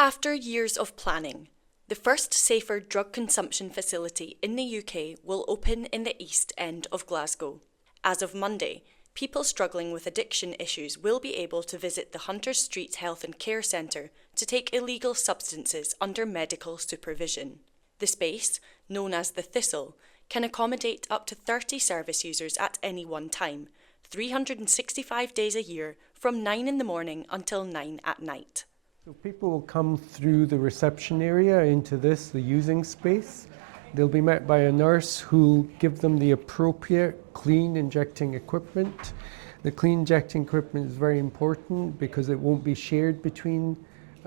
After years of planning, the first safer drug consumption facility in the UK will open in the East End of Glasgow. As of Monday, people struggling with addiction issues will be able to visit the Hunters Street Health and Care Centre to take illegal substances under medical supervision. The space, known as the Thistle, can accommodate up to 30 service users at any one time, 365 days a year from 9 in the morning until 9 at night. So people will come through the reception area into the using space. They'll be met by a nurse who'll give them the appropriate clean injecting equipment. The clean injecting equipment is very important because it won't be shared between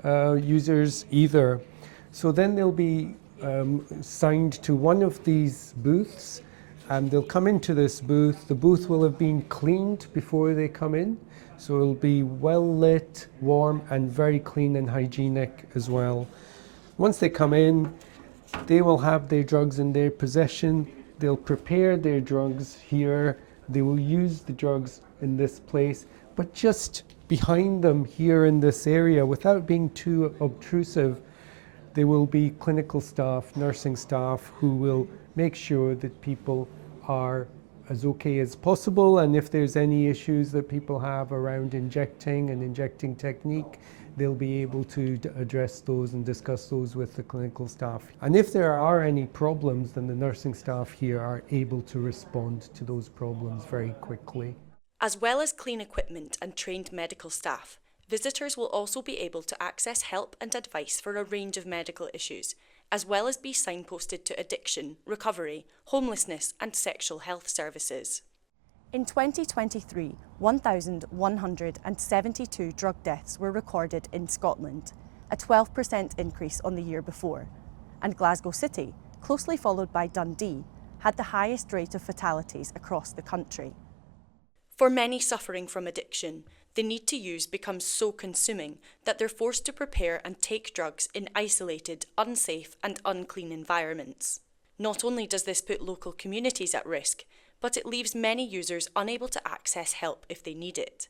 users either. So then they'll be signed to one of these booths, and they'll come into this booth. The booth will have been cleaned before they come in. So it'll be well lit, warm, and very clean and hygienic as well. Once they come in, they will have their drugs in their possession. They'll prepare their drugs here. They will use the drugs in this place, but just behind them here in this area, without being too obtrusive, there will be clinical staff, nursing staff, who will make sure that people are as okay as possible, and if there's any issues that people have around injecting and injecting technique, they'll be able to address those and discuss those with the clinical staff. And if there are any problems, then the nursing staff here are able to respond to those problems very quickly. As well as clean equipment and trained medical staff, visitors will also be able to access help and advice for a range of medical issues, as well as be signposted to addiction, recovery, homelessness and sexual health services. In 2023, 1,172 drug deaths were recorded in Scotland, a 12% increase on the year before, and Glasgow City, closely followed by Dundee, had the highest rate of fatalities across the country. For many suffering from addiction, the need to use becomes so consuming that they're forced to prepare and take drugs in isolated, unsafe and unclean environments. Not only does this put local communities at risk, but it leaves many users unable to access help if they need it.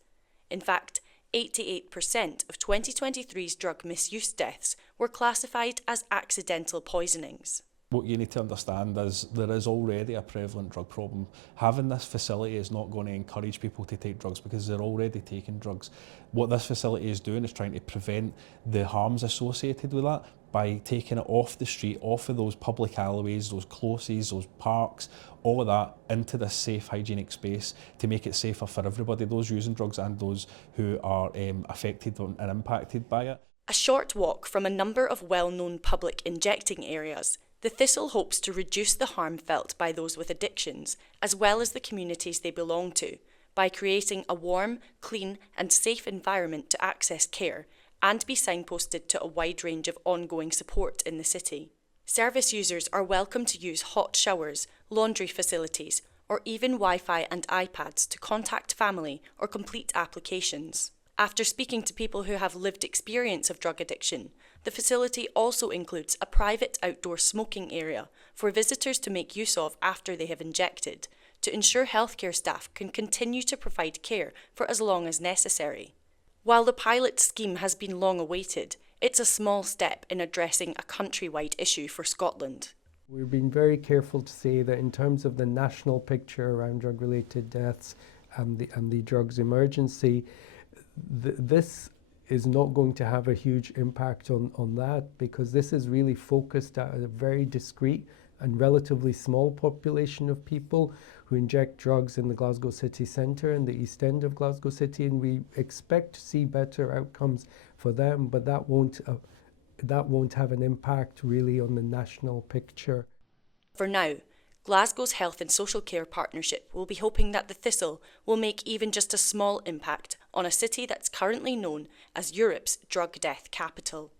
In fact, 88% of 2023's drug misuse deaths were classified as accidental poisonings. What you need to understand is there is already a prevalent drug problem. Having this facility is not going to encourage people to take drugs because they're already taking drugs. What this facility is doing is trying to prevent the harms associated with that by taking it off the street, off of those public alleyways, those closes, those parks, all of that into this safe, hygienic space to make it safer for everybody, those using drugs and those who are affected and impacted by it. A short walk from a number of well-known public injecting areas, the Thistle hopes to reduce the harm felt by those with addictions, as well as the communities they belong to, by creating a warm, clean and safe environment to access care and be signposted to a wide range of ongoing support in the city. Service users are welcome to use hot showers, laundry facilities, or even Wi-Fi and iPads to contact family or complete applications. After speaking to people who have lived experience of drug addiction, the facility also includes a private outdoor smoking area for visitors to make use of after they have injected, to ensure healthcare staff can continue to provide care for as long as necessary. While the pilot scheme has been long awaited, it's a small step in addressing a countrywide issue for Scotland. We've been very careful to say that in terms of the national picture around drug-related deaths and the drugs emergency, this is not going to have a huge impact on that, because this is really focused at a very discrete and relatively small population of people who inject drugs in the Glasgow city centre and the East End of Glasgow City, and we expect to see better outcomes for them, but that won't have an impact really on the national picture. For now, Glasgow's Health and Social Care Partnership will be hoping that the Thistle will make even just a small impact on a city that's currently known as Europe's drug death capital.